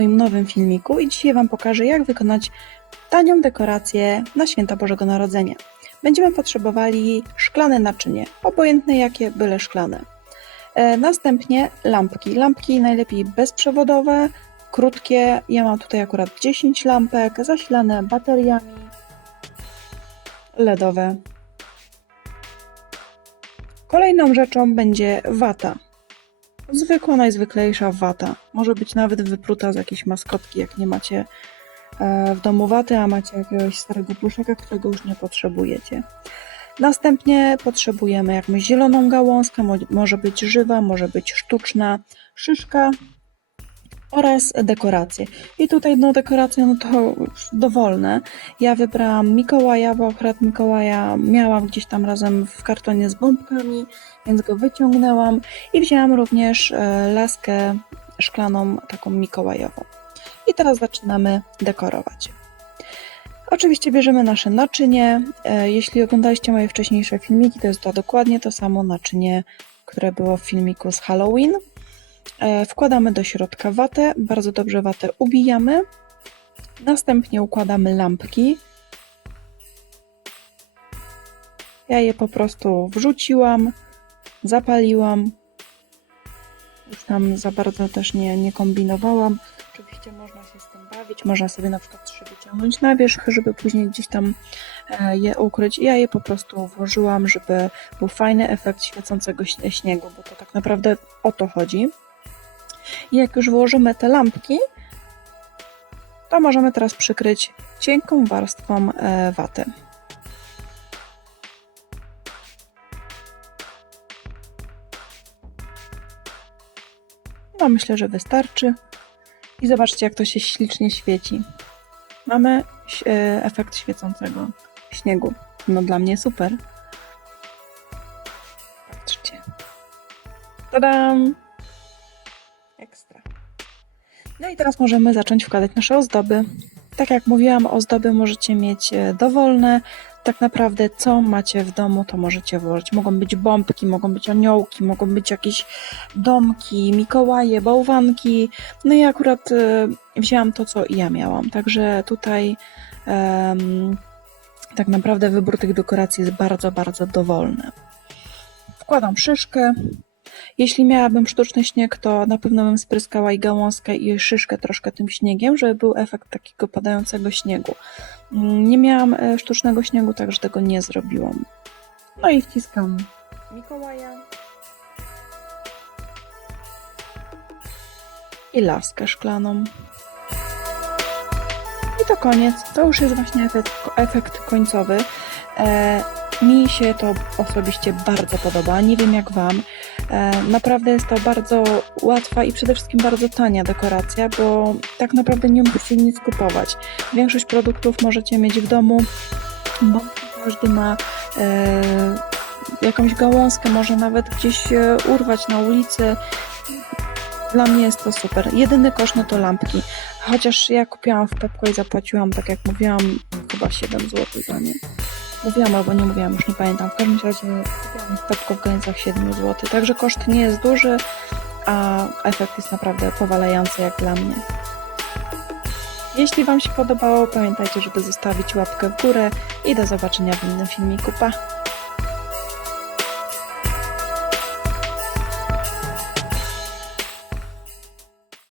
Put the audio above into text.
nowym filmiku i dzisiaj Wam pokażę, jak wykonać tanią dekorację na święta Bożego Narodzenia. Będziemy potrzebowali szklane naczynie, obojętne jakie, byle szklane. E, następnie lampki. Lampki najlepiej bezprzewodowe, krótkie. Ja mam tutaj akurat 10 lampek, zasilane bateriami LEDowe. Kolejną rzeczą będzie wata. Zwykła, najzwyklejsza wata. Może być nawet wypruta z jakiejś maskotki, jak nie macie e, w domu waty, a macie jakiegoś starego pluszaka, którego już nie potrzebujecie. Następnie potrzebujemy jakąś zieloną gałązkę, mo- może być żywa, może być sztuczna, szyszka oraz dekoracje. I tutaj no dekoracje no to dowolne. Ja wybrałam Mikołaja, bo akurat Mikołaja miałam gdzieś tam razem w kartonie z bombkami, więc go wyciągnęłam i wzięłam również e, laskę szklaną, taką mikołajową. I teraz zaczynamy dekorować. Oczywiście bierzemy nasze naczynie. E, Jeśli oglądaliście moje wcześniejsze filmiki, to jest to dokładnie to samo naczynie, które było w filmiku z Halloween. E, Wkładamy do środka watę, bardzo dobrze watę ubijamy. Następnie układamy lampki. Ja je po prostu wrzuciłam, zapaliłam. Już tam za bardzo też nie, nie kombinowałam. Oczywiście można się z tym bawić, można sobie na przykład trzy wyciągnąć na wierzch, żeby później gdzieś tam e, je ukryć. Ja je po prostu włożyłam, żeby był fajny efekt świecącego śnie- śniegu, bo to tak naprawdę o to chodzi. I jak już włożymy te lampki, to możemy teraz przykryć cienką warstwą e, waty. No myślę, że wystarczy. I zobaczcie, jak to się ślicznie świeci. Mamy e, efekt świecącego śniegu. No dla mnie super. Patrzcie. Tadam! No i teraz możemy zacząć wkładać nasze ozdoby. Tak jak mówiłam, ozdoby możecie mieć e, dowolne. Tak naprawdę, co macie w domu, to możecie włożyć. Mogą być bombki, mogą być aniołki, mogą być jakieś domki, Mikołaje, bałwanki. No i akurat e, wzięłam to, co ja miałam. Także tutaj tak naprawdę wybór tych dekoracji jest bardzo, bardzo dowolny. Wkładam szyszkę. Jeśli miałabym sztuczny śnieg, to na pewno bym spryskała i gałązkę i szyszkę troszkę tym śniegiem, żeby był efekt takiego padającego śniegu. Nie miałam e, sztucznego śniegu, także tego nie zrobiłam. No i wciskam Mikołaja. I laskę szklaną. I to koniec. To już jest właśnie efekt, efekt końcowy. E, mi się to osobiście bardzo podoba. Nie wiem jak Wam. E, naprawdę jest to bardzo łatwa i przede wszystkim bardzo tania dekoracja, bo tak naprawdę nie musicie nic kupować. Większość produktów możecie mieć w domu, bo każdy ma e, jakąś gałązkę, może nawet gdzieś urwać na ulicy. Dla mnie jest to super. Jedyny koszt no to lampki. Chociaż ja kupiłam w Pepko i zapłaciłam, tak jak mówiłam, chyba 7 zł za nie. Mówiłam albo nie mówiłam, już nie pamiętam. W każdym razie kupiłam w granicach 7 zł. Także koszt nie jest duży, a efekt jest naprawdę powalający jak dla mnie. Jeśli Wam się podobało, pamiętajcie, żeby zostawić łapkę w górę i do zobaczenia w innym filmiku. Pa!